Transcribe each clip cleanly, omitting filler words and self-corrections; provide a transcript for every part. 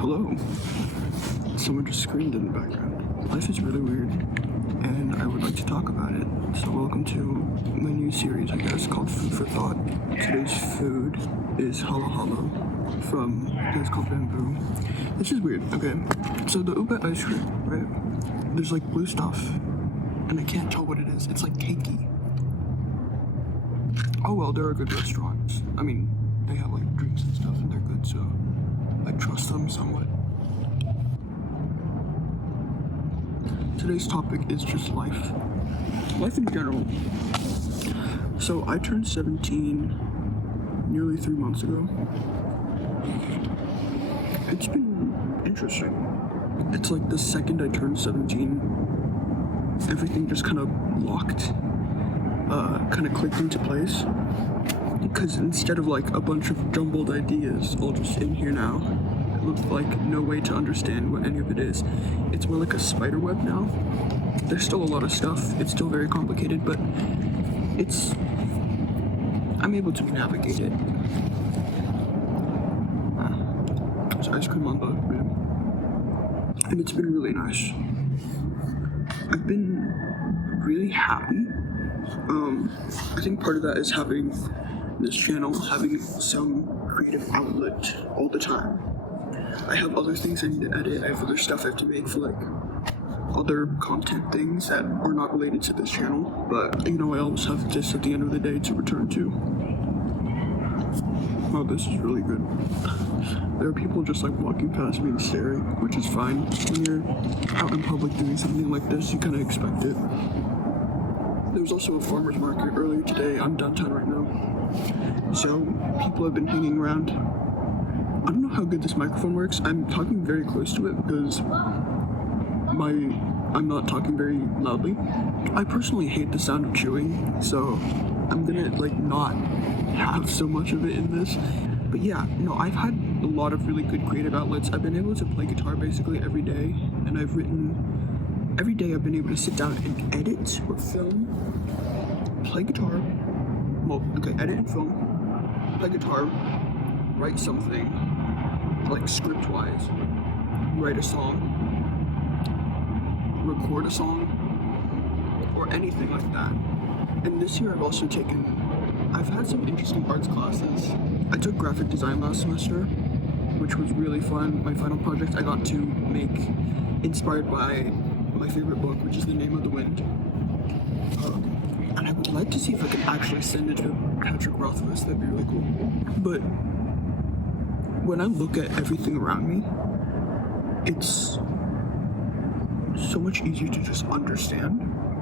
Hello. Someone just screamed in the background. Life is really weird, and I would like to talk about it. So welcome to my new series, I guess, called Food for Thought. Today's food is halo halo from a place called Bamboo. This is weird, okay? So the ube ice cream, right? There's like blue stuff, and I can't tell what it is. It's like cakey. Oh well, there are good restaurants. I mean, they have like drinks and stuff, and they're good, so I trust them somewhat. Today's topic is just life. Life in general. So I turned 17 nearly 3 months ago. It's been interesting. It's like the second I turned 17, everything just kind of locked, kind of clicked into place. Because instead of like a bunch of jumbled ideas all just in here now, with like no way to understand what any of it is, it's more like a spider web now. There's still a lot of stuff, it's still very complicated, but I'm able to navigate it. There's ice cream on the rim, and it's been really nice. I've been really happy. I think part of that is having this channel, having some creative outlet all the time. I have other things I need to edit, I have other stuff I have to make for like other content things that are not related to this channel, but you know, I always have this at the end of the day to return to. Oh, this is really good. There are people just like walking past me and staring, which is fine. When you're out in public doing something like this, you kind of expect it. There was also a farmer's market earlier today. I'm downtown right now, so people have been hanging around. I don't know how good this microphone works. I'm talking very close to it because I'm not talking very loudly. I personally hate the sound of chewing, so I'm gonna like not have so much of it in this. But yeah, no, I've had a lot of really good creative outlets. I've been able to play guitar basically every day, and I've written every day. I've been able to sit down and edit or film, play guitar, edit and film, play guitar, write something, like script-wise, write a song, record a song, or anything like that. And this year I've had some interesting arts classes. I took graphic design last semester, which was really fun. My final project I got to make inspired by my favorite book, which is The Name of the Wind. And I would like to see if I can actually send it to Patrick Rothfuss. That'd be really cool. But when I look at everything around me, it's so much easier to just understand.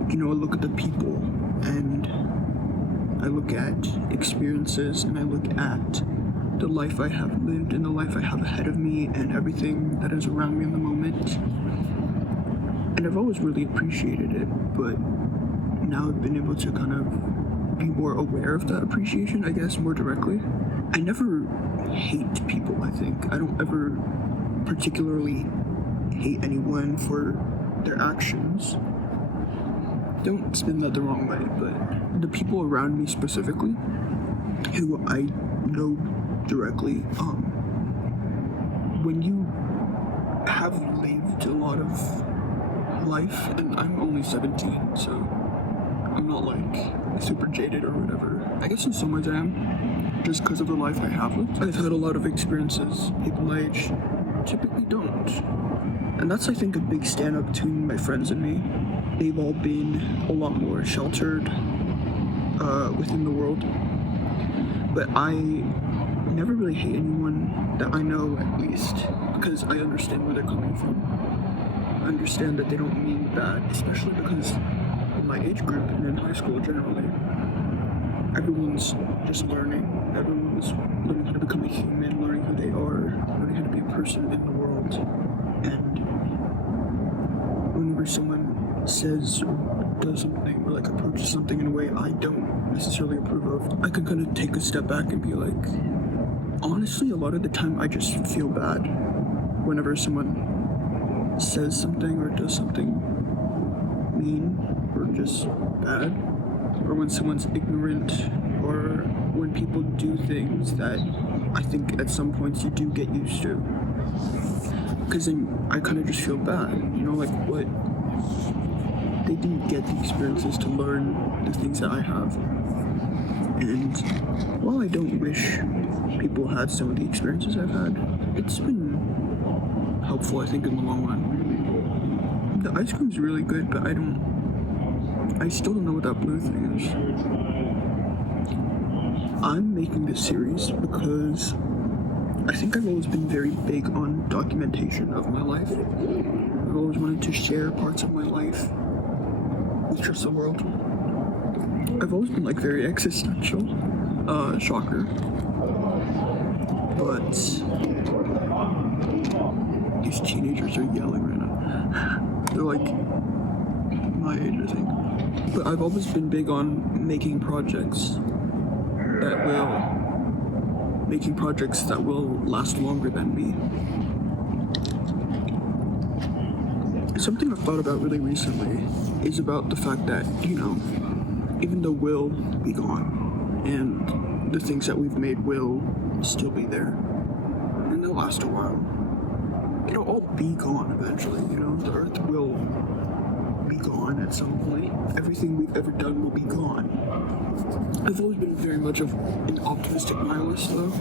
You know, I look at the people, and I look at experiences, and I look at the life I have lived and the life I have ahead of me and everything that is around me in the moment. And I've always really appreciated it, but now I've been able to kind of be more aware of that appreciation, I guess, more directly. I never hate people, I think. I don't ever particularly hate anyone for their actions. Don't spin that the wrong way, but the people around me specifically, who I know directly, when you have lived a lot of life, and I'm only 17, so I'm not like super jaded or whatever. I guess in some ways I am, just because of the life I have lived. I've had a lot of experiences people my age typically don't. And that's, I think, a big stand-up between my friends and me. They've all been a lot more sheltered within the world. But I never really hate anyone that I know, at least, because I understand where they're coming from. I understand that they don't mean bad, especially because in my age group and in high school generally, everyone's just learning. Everyone's learning how to become a human, learning who they are, learning how to be a person in the world. And whenever someone says or does something or like approaches something in a way I don't necessarily approve of, I can kind of take a step back and be like, honestly, a lot of the time I just feel bad whenever someone says something or does something mean or just bad, or when someone's ignorant, or when people do things that I think at some points you do get used to. because I kind of just feel bad, you know, like what they didn't get the experiences to learn the things that I have. And while I don't wish people had some of the experiences I've had, it's been helpful, I think, in the long run. The ice cream's really good, but I still don't know what that blue thing is. I'm making this series because I think I've always been very big on documentation of my life. I've always wanted to share parts of my life with just the world. I've always been like very existential, shocker. But these teenagers are yelling right now. They're like my age, I think. But I've always been big on making projects that will last longer than me. Something I've thought about really recently is about the fact that, you know, even though we'll be gone and the things that we've made will still be there and they'll last a while, it'll all be gone eventually, you know, the earth will be gone at some point. Everything we've ever done will be gone. I've always been very much of an optimistic nihilist though,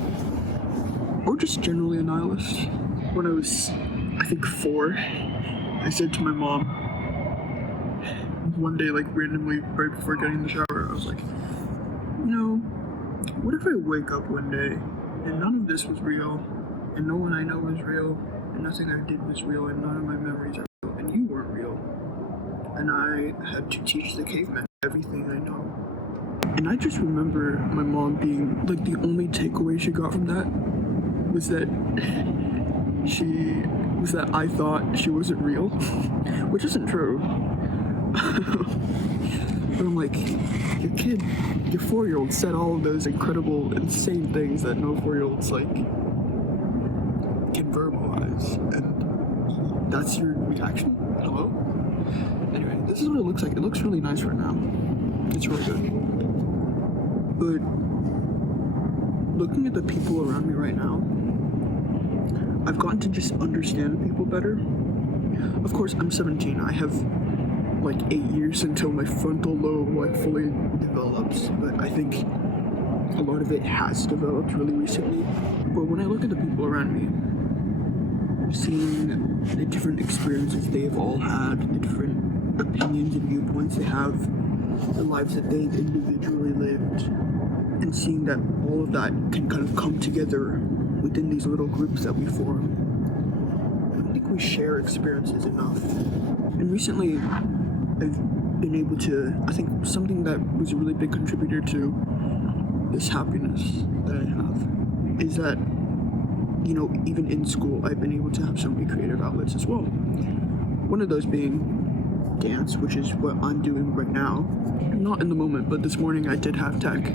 or just generally a nihilist. When I was, I think 4, I said to my mom one day, like randomly right before getting in the shower, I was like, you know, what if I wake up one day and none of this was real, and no one I know was real, and nothing I did was real, and none of my memories are real, and you weren't real, and I had to teach the cavemen everything I know. And I just remember my mom being like, the only takeaway she got from that was that I thought she wasn't real, which isn't true. But I'm like, your kid, your 4-year-old said all of those incredible, insane things that no 4-year-olds like can verbalize, and that's your reaction? Hello? Anyway, this is what it looks like. It looks really nice right now. It's really good. But looking at the people around me right now, I've gotten to just understand people better. Of course, I'm 17. I have like 8 years until my frontal lobe like fully develops, but I think a lot of it has developed really recently. But when I look at the people around me, seeing the different experiences they've all had, the different opinions and viewpoints they have, the lives that they've individually lived, and seeing that all of that can kind of come together within these little groups that we form. I don't think we share experiences enough. And recently, I've been able to, I think something that was a really big contributor to this happiness that I have is that, you know, even in school, I've been able to have so many creative outlets as well. One of those being dance, which is what I'm doing right now. Not in the moment, but this morning I did have tech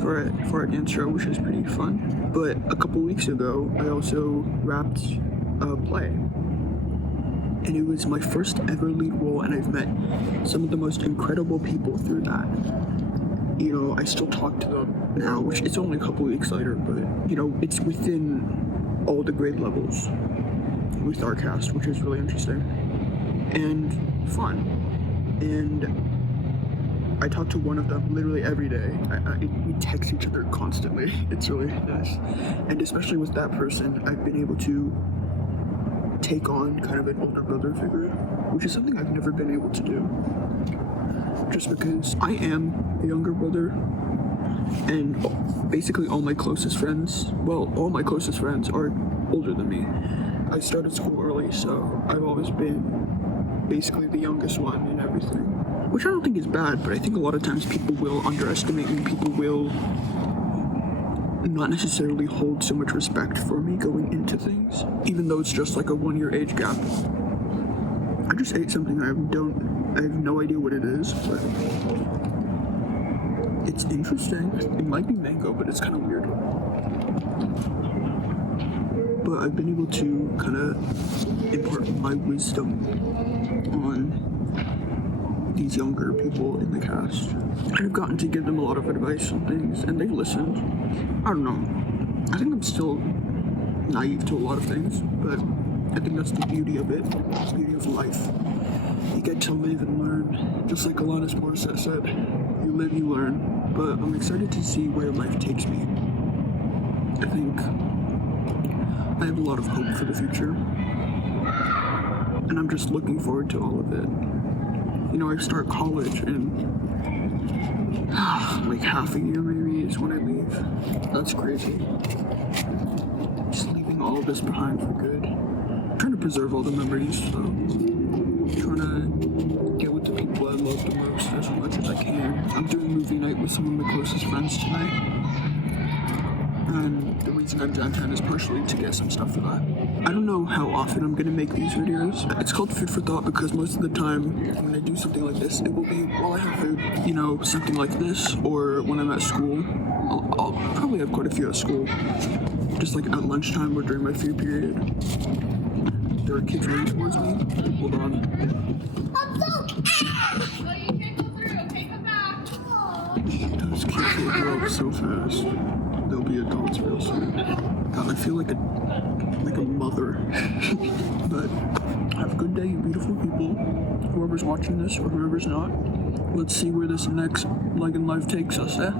for a dance show, which is pretty fun. But a couple weeks ago, I also wrapped a play. And it was my first ever lead role, and I've met some of the most incredible people through that. You know, I still talk to them now, which it's only a couple weeks later, but, you know, it's within all the grade levels with our cast, which is really interesting and fun. And I talk to one of them literally every day. We text each other constantly. It's really nice. And especially with that person, I've been able to take on kind of an older brother figure, which is something I've never been able to do. Just because I am a younger brother, and basically all my closest friends are older than me. I started school early, so I've always been basically the youngest one in everything. Which I don't think is bad, but I think a lot of times people will underestimate me. People will not necessarily hold so much respect for me going into things, even though it's just like a 1-year age gap. I just ate something I have no idea what it is, but it's interesting. It might be mango, but it's kind of weird. But I've been able to kind of impart my wisdom on these younger people in the cast. I've gotten to give them a lot of advice on things, and they've listened. I don't know. I think I'm still naive to a lot of things, but I think that's the beauty of it, the beauty of life. You get to live and learn, just like Alanis Morissette said. You live, you learn. But I'm excited to see where life takes me. I think I have a lot of hope for the future. And I'm just looking forward to all of it. You know, I start college in like half a year maybe is when I leave. That's crazy. Just leaving all of this behind for good. I'm trying to preserve all the memories, so trying to get with the people I love the most as much as I can. I'm doing movie night with some of my closest friends tonight. And the reason I'm downtown is partially to get some stuff for that. I don't know how often I'm gonna make these videos. It's called Food for Thought because most of the time when I do something like this, it will be while I have food, you know, something like this, or when I'm at school. I'll probably have quite a few at school. Just like at lunchtime or during my food period. There are kids running towards me. Hold on. Those kids will grow up so fast. They'll be adults real soon. God, I feel like a mother. But have a good day, you beautiful people. Whoever's watching this or whoever's not. Let's see where this next leg in life takes us, eh?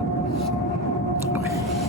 Bye.